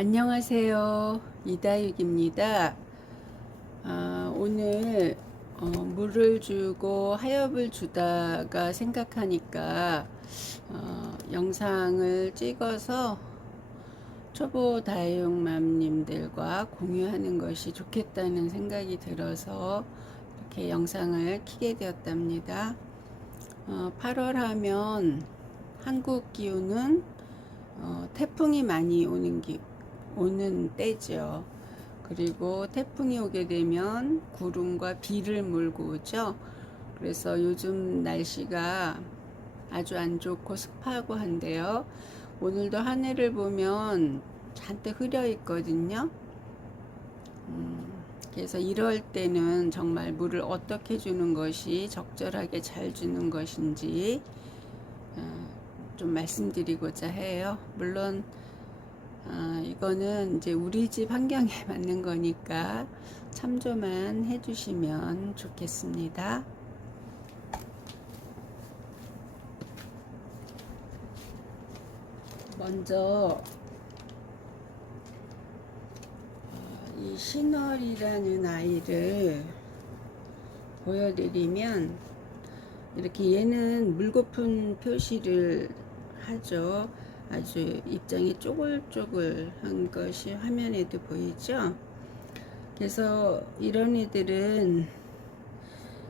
안녕하세요. 이다육입니다. 오늘 물을 주고 하엽을 주다가 생각하니까 영상을 찍어서 초보 다육맘님들과 공유하는 것이 좋겠다는 생각이 들어서 이렇게 영상을 켜게 되었답니다. 8월 하면 한국 기후는 태풍이 많이 오는 때죠. 그리고 태풍이 오게 되면 구름과 비를 몰고 오죠. 그래서 요즘 날씨가 아주 안 좋고 습하고 한데요. 오늘도 하늘을 보면 잔뜩 흐려 있거든요. 그래서 이럴 때는 정말 물을 어떻게 주는 것이 적절하게 잘 주는 것인지 좀 말씀드리고자 해요. 물론 이거는 이제 우리 집 환경에 맞는 거니까 참조만 해주시면 좋겠습니다. 먼저 이 신월이라는 아이를 보여드리면 이렇게 얘는 물거품 표시를 하죠. 아주 입장이 쪼글쪼글한 것이 화면에도 보이죠. 그래서 이런 애들은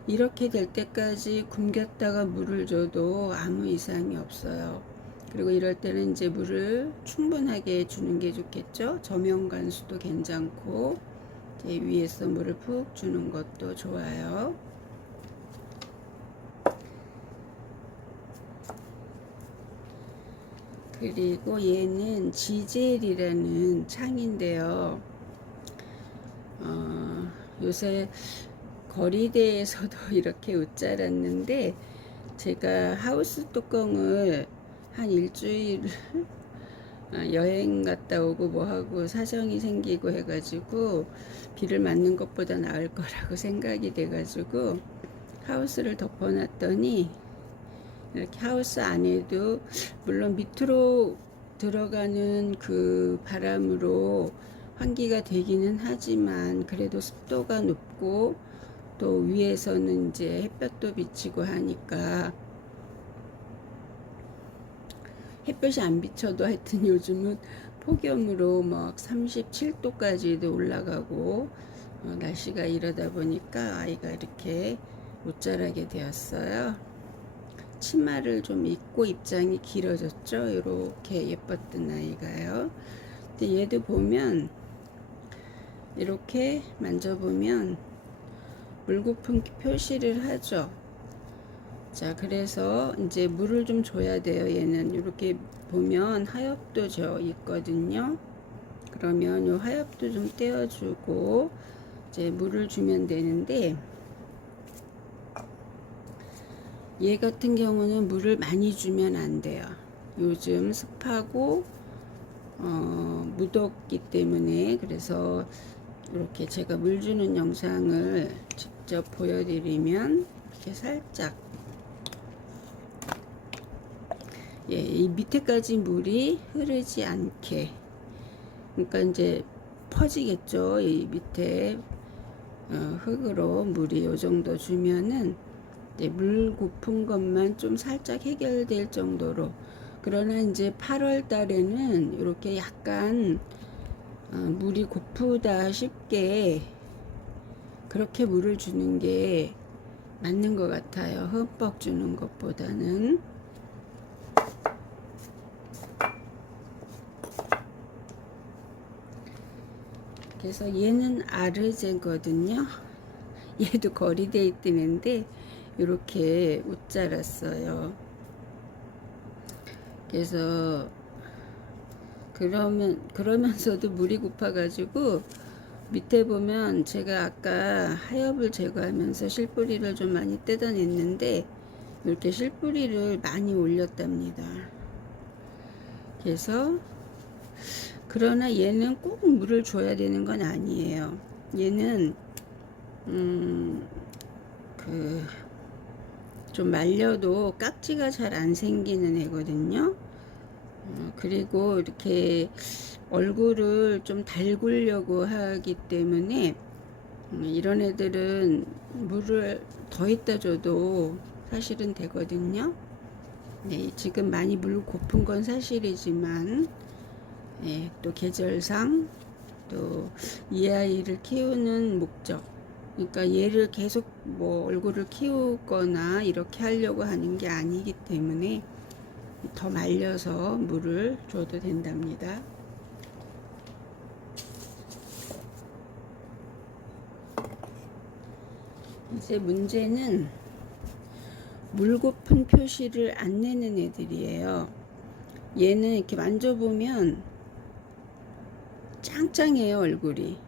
이렇게 될 때까지 굶겼다가 물을 줘도 아무 이상이 없어요. 그리고 이럴 때는 이제 물을 충분하게 주는 게 좋겠죠. 저면 간수도 괜찮고 이제 위에서 물을 푹 주는 것도 좋아요. 그리고 얘는 지젤이라는 창인데요. 요새 거리대에서도 이렇게 웃자랐는데 제가 하우스 뚜껑을 한 일주일 여행 갔다 오고 뭐하고 사정이 생기고 해가지고 비를 맞는 것보다 나을 거라고 생각이 돼가지고 하우스를 덮어놨더니 이렇게 하우스 안에도 물론 밑으로 들어가는 그 바람으로 환기가 되기는 하지만 그래도 습도가 높고 또 위에서는 이제 햇볕도 비치고 하니까 햇볕이 안 비쳐도 하여튼 요즘은 폭염으로 막 37도까지도 올라가고 날씨가 이러다 보니까 아이가 이렇게 못 자라게 되었어요. 치마를 좀 입고 입장이 길어졌죠. 이렇게 예뻤던 아이가요. 근데 얘도 보면 이렇게 만져보면 물거품 표시를 하죠. 자, 그래서 이제 물을 좀 줘야 돼요. 얘는 이렇게 보면 하엽도 져 있거든요. 그러면 이 하엽도 좀 떼어주고 이제 물을 주면 되는데 얘 같은 경우는 물을 많이 주면 안 돼요. 요즘 습하고 무덥기 때문에. 그래서 이렇게 제가 물 주는 영상을 직접 보여드리면 이렇게 살짝 이 밑에까지 물이 흐르지 않게, 그러니까 이제 퍼지겠죠. 이 밑에 흙으로 물이 요 정도 주면은 물 고픈 것만 좀 살짝 해결될 정도로. 그러나 이제 8월 달에는 이렇게 약간 물이 고프다 싶게 그렇게 물을 주는 게 맞는 것 같아요. 흠뻑 주는 것보다는. 그래서 얘는 아르제거든요. 얘도 거리대에 있던 애인데 이렇게 웃 자랐어요. 그래서 그러면서도 물이 고파가지고 밑에 보면 제가 아까 하엽을 제거하면서 실뿌리를 좀 많이 뜯어냈는데 이렇게 실뿌리를 많이 올렸답니다. 그래서 그러나 얘는 꼭 물을 줘야 되는 건 아니에요. 얘는 좀 말려도 깍지가 잘 안 생기는 애거든요. 그리고 이렇게 얼굴을 좀 달구려고 하기 때문에 이런 애들은 물을 더 있다 줘도 사실은 되거든요. 네, 지금 많이 물 고픈 건 사실이지만 또 계절상 또 이 아이를 키우는 목적, 그러니까 얘를 계속 뭐 얼굴을 키우거나 이렇게 하려고 하는 게 아니기 때문에 더 말려서 물을 줘도 된답니다. 이제 문제는 물고픈 표시를 안 내는 애들이에요. 얘는 이렇게 만져보면 짱짱해요, 얼굴이.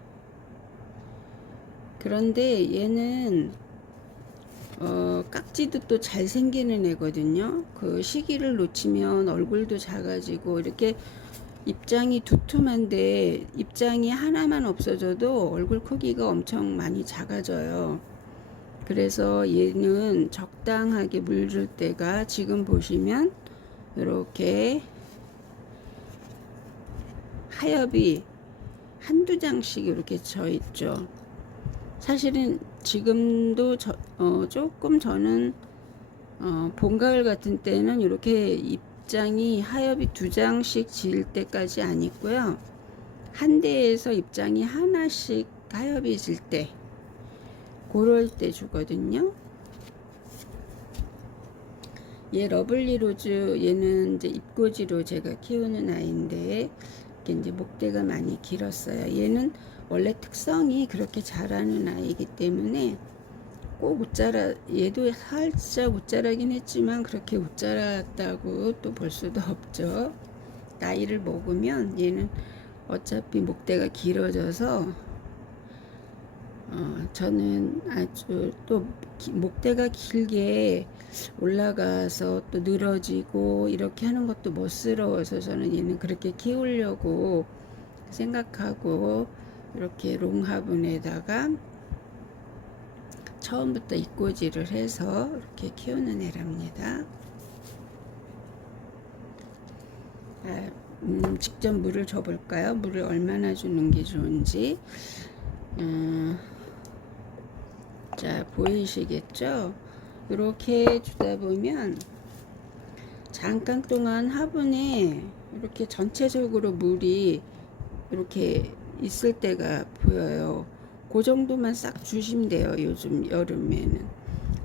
그런데 얘는 깍지도 또 잘 생기는 애거든요. 그 시기를 놓치면 얼굴도 작아지고, 이렇게 입장이 두툼한데 입장이 하나만 없어져도 얼굴 크기가 엄청 많이 작아져요. 그래서 얘는 적당하게 물 줄 때가, 지금 보시면 이렇게 하엽이 한두 장씩 이렇게 져 있죠. 사실은 지금도 조금 저는 봄, 가을 같은 때는 이렇게 입장이 하엽이 두 장씩 질 때까지 안 있고요. 한 대에서 입장이 하나씩 하엽이 질 때, 그럴 때 주거든요. 얘 러블리 로즈, 얘는 이제 입꼬지로 제가 키우는 아이인데 이게 이제 목대가 많이 길었어요. 얘는 원래 특성이 그렇게 자라는 아이이기 때문에 꼭 웃자라, 얘도 살짝 웃자라긴 했지만 그렇게 웃자랐다고 또 볼 수도 없죠. 나이를 먹으면 얘는 어차피 목대가 길어져서 저는 아주 또 목대가 길게 올라가서 또 늘어지고 이렇게 하는 것도 멋스러워서 저는 얘는 그렇게 키우려고 생각하고 이렇게 롱화분에다가 처음부터 입꼬지를 해서 이렇게 키우는 애랍니다. 직접 물을 줘볼까요? 물을 얼마나 주는 게 좋은지. 자, 보이시겠죠? 이렇게 주다 보면 잠깐 동안 화분에 이렇게 전체적으로 물이 이렇게 있을 때가 보여요. 그 정도만 싹 주시면 돼요. 요즘 여름에는.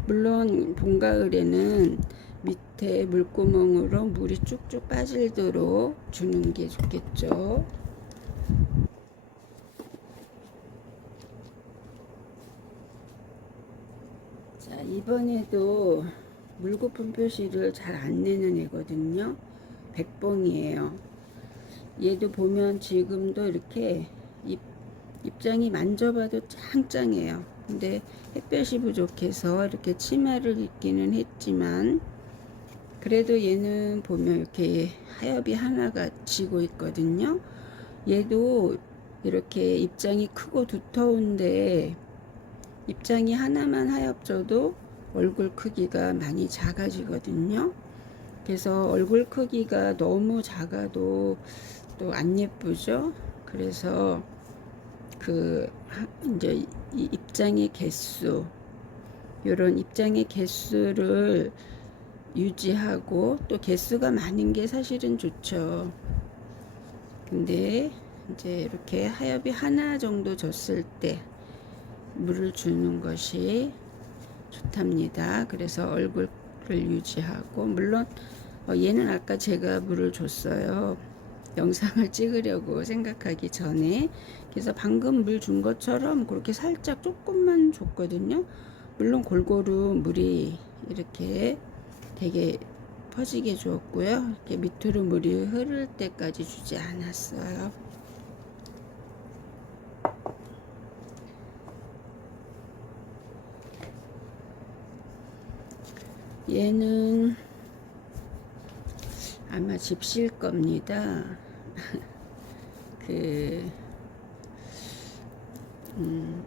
물론 봄, 가을에는 밑에 물구멍으로 물이 쭉쭉 빠지도록 주는 게 좋겠죠. 자, 이번에도 물고픈 표시를 잘 안 내는 애거든요. 백봉이에요. 얘도 보면 지금도 이렇게 입장이 만져봐도 짱짱해요. 근데 햇볕이 부족해서 이렇게 치마를 입기는 했지만 그래도 얘는 보면 이렇게 하엽이 하나가 지고 있거든요. 얘도 이렇게 입장이 크고 두터운데 입장이 하나만 하엽져도 얼굴 크기가 많이 작아지거든요. 그래서 얼굴 크기가 너무 작아도 또 안 예쁘죠. 그래서 이제 이 입장의 개수, 이런 입장의 개수를 유지하고, 또 개수가 많은 게 사실은 좋죠. 근데 이제 이렇게 하엽이 하나 정도 졌을 때 물을 주는 것이 좋답니다. 그래서 얼굴을 유지하고, 물론 얘는 아까 제가 물을 줬어요. 영상을 찍으려고 생각하기 전에. 그래서 방금 물 준 것처럼 그렇게 살짝 조금만 줬거든요. 물론 골고루 물이 이렇게 되게 퍼지게 주었고요. 이렇게 밑으로 물이 흐를 때까지 주지 않았어요. 얘는 아마 집실 겁니다.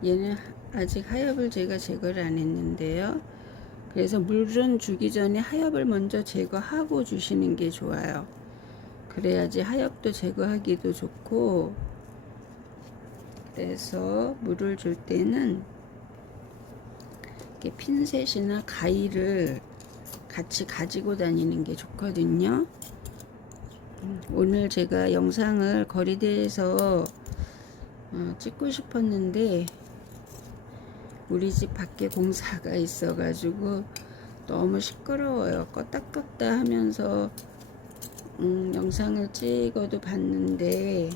얘는 아직 하엽을 제가 제거를 안 했는데요. 그래서 물은 주기 전에 하엽을 먼저 제거하고 주시는 게 좋아요. 그래야지 하엽도 제거하기도 좋고, 그래서 물을 줄 때는 이렇게 핀셋이나 가위를 같이 가지고 다니는 게 좋거든요. 오늘 제가 영상을 거리대에서 찍고 싶었는데 우리 집 밖에 공사가 있어가지고 너무 시끄러워요. 껐다 하면서 영상을 찍어도 봤는데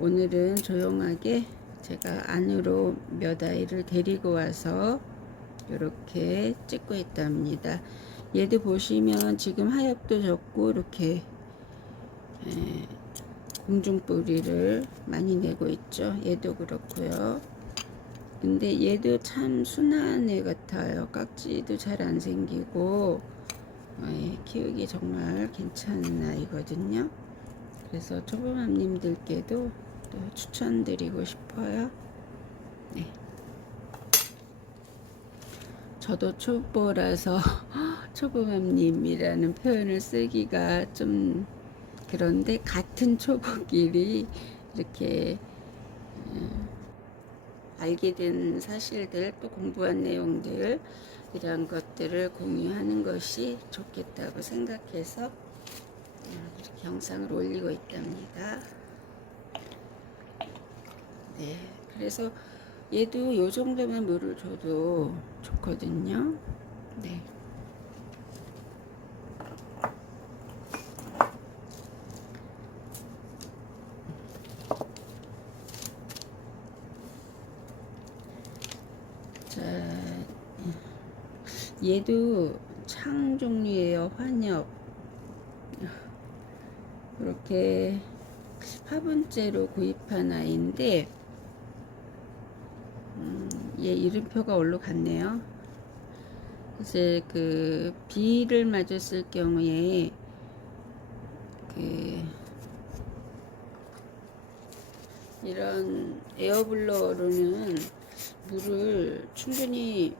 오늘은 조용하게 제가 안으로 몇 아이를 데리고 와서 이렇게 찍고 있답니다. 얘도 보시면 지금 하엽도 적고 이렇게 공중뿌리를 많이 내고 있죠. 얘도 그렇고요. 근데 얘도 참 순한 애 같아요. 깍지도 잘 안 생기고 키우기 정말 괜찮은 아이거든요. 그래서 초보맘님들께도 또 추천드리고 싶어요. 네. 저도 초보라서 초보맘님이라는 표현을 쓰기가 좀 그런데, 같은 초보끼리 이렇게 알게 된 사실들, 또 공부한 내용들, 이런 것들을 공유하는 것이 좋겠다고 생각해서 이렇게 영상을 올리고 있답니다. 네, 그래서 얘도 요 정도만 물을 줘도 좋거든요. 네. 자, 얘도 창 종류예요. 환엽. 이렇게 화분째로 구입한 아이인데 얘 이름표가 올로 갔네요. 이제 그 비를 맞았을 경우에 그 이런 에어블러로는 물을 충분히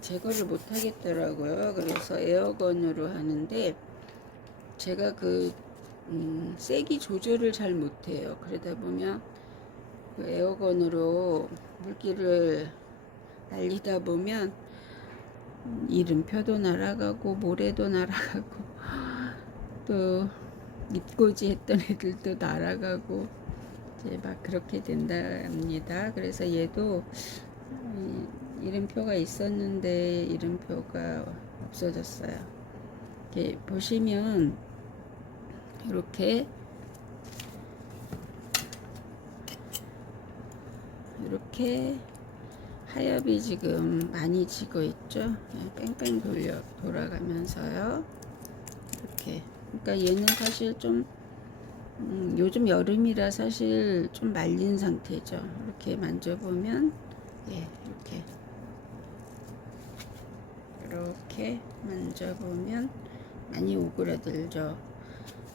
제거를 못 하겠더라고요. 그래서 에어건으로 하는데 제가 그 세기 조절을 잘 못해요. 그러다 보면 그 에어건으로 물기를 날리다 보면 이름표도 날아가고 모래도 날아가고 또 밑꽂이 했던 애들도 날아가고 이제 막 그렇게 된답니다. 그래서 얘도 이름표가 있었는데 이름표가 없어졌어요. 이렇게 보시면 이렇게 하엽이 지금 많이 지고 있죠. 뺑뺑 돌아가면서요. 이렇게. 그러니까 얘는 사실 좀 요즘 여름이라 사실 좀 말린 상태죠. 이렇게 만져보면 이렇게 만져보면 많이 오그라들죠.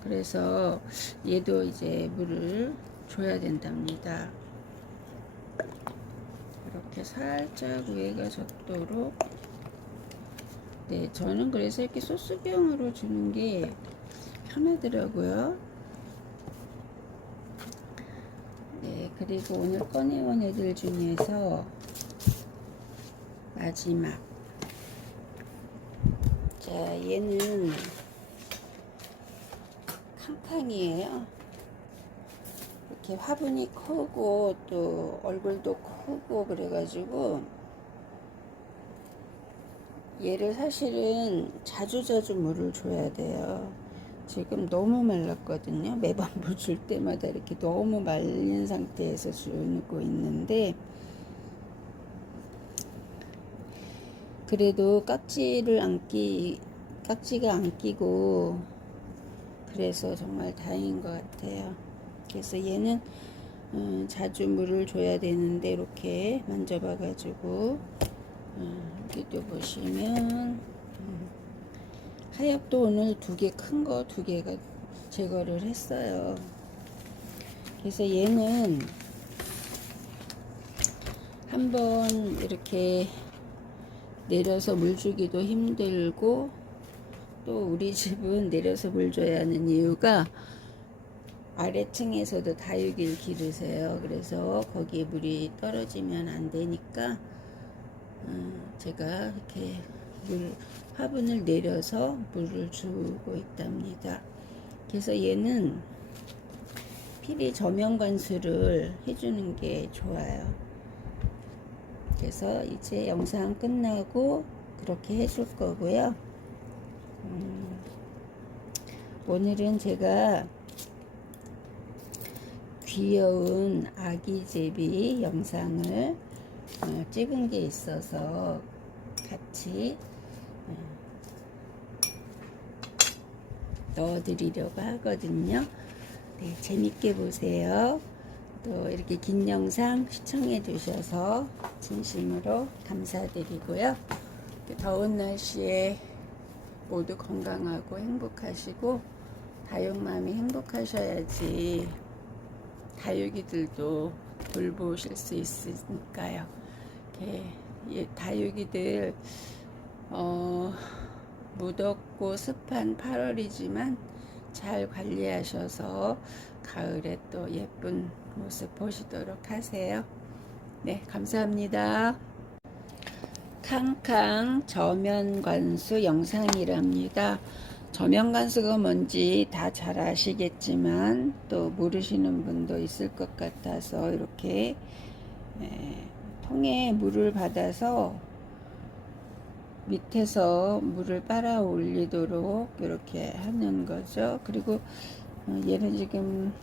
그래서 얘도 이제 물을 줘야 된답니다. 이렇게 살짝 위에가 젖도록. 네, 저는 그래서 이렇게 소스병으로 주는 게 편하더라고요. 네, 그리고 오늘 꺼내온 애들 중에서 마지막. 자, 얘는 캉캉이에요. 이렇게 화분이 크고 또 얼굴도 크고 그래가지고 얘를 사실은 자주자주 물을 줘야 돼요. 지금 너무 말랐거든요. 매번 물 줄 때마다 이렇게 너무 말린 상태에서 주고 있는데 그래도 깍지가 안 끼고 그래서 정말 다행인 것 같아요. 그래서 얘는 자주 물을 줘야 되는데 이렇게 만져봐 가지고 여기도 보시면 하엽도 오늘 큰 거 두 개가 제거를 했어요. 그래서 얘는 한번 이렇게 내려서 물 주기도 힘들고, 또 우리 집은 내려서 물 줘야 하는 이유가 아래층에서도 다육이를 기르세요. 그래서 거기에 물이 떨어지면 안 되니까 제가 이렇게 화분을 내려서 물을 주고 있답니다. 그래서 얘는 필히 저면 관수를 해주는 게 좋아요. 그래서 이제 영상 끝나고 그렇게 해줄 거고요. 오늘은 제가 귀여운 아기 제비 영상을 찍은 게 있어서 같이 넣어드리려고 하거든요. 네, 재밌게 보세요. 또 이렇게 긴 영상 시청해 주셔서 진심으로 감사드리고요. 더운 날씨에 모두 건강하고 행복하시고, 다육맘이 행복하셔야지 다육이들도 돌보실 수 있으니까요. 다육이들 무덥고 습한 8월이지만 잘 관리하셔서 가을에 또 예쁜 모습 보시도록 하세요. 네, 감사합니다. 캉캉 저면관수 영상이랍니다. 저면관수가 뭔지 다 잘 아시겠지만 또 모르시는 분도 있을 것 같아서 이렇게 통에 물을 받아서 밑에서 물을 빨아 올리도록 이렇게 하는 거죠. 그리고 얘는 지금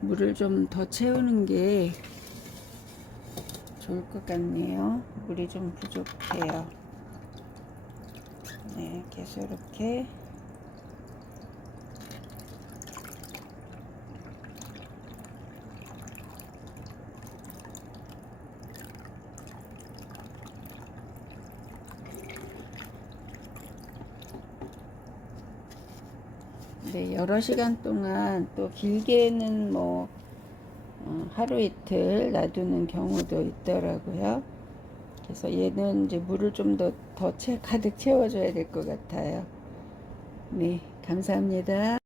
물을 좀 더 채우는 게 좋을 것 같네요. 물이 좀 부족해요. 네, 계속 이렇게 네, 여러 시간 동안, 또 길게는 뭐 하루 이틀 놔두는 경우도 있더라고요. 그래서 얘는 이제 물을 좀 더 가득 채워줘야 될 것 같아요. 네, 감사합니다.